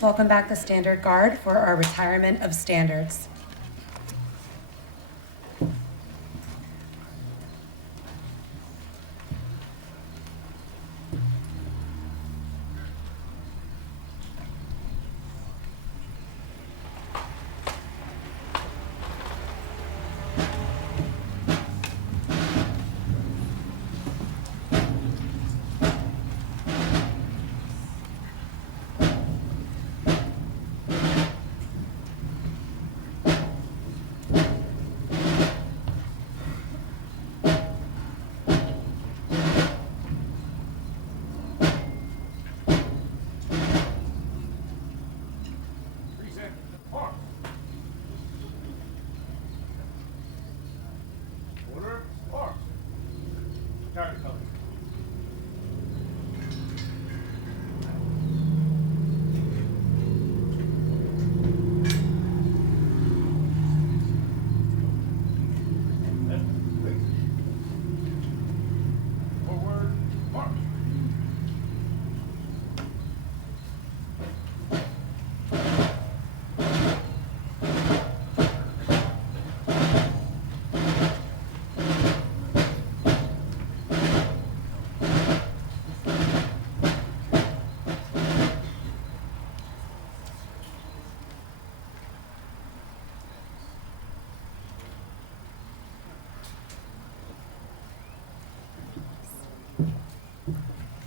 Let's welcome back the Standard Guard for our retirement of standards. Present. Mark. Order. Mark. Carry color. Forward. Mark.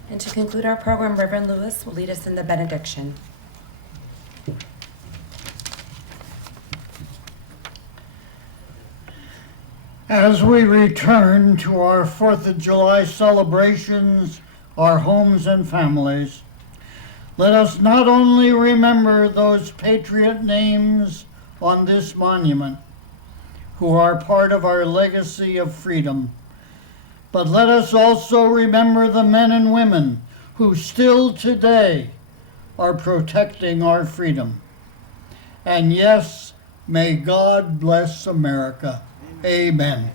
And to conclude our program, Reverend Lewis will lead us in the benediction. As we return to our 4th of July celebrations, our homes and families, let us not only remember those patriot names on this monument who are part of our legacy of freedom, but let us also remember the men and women who still today are protecting our freedom. And yes, may God bless America. Amen.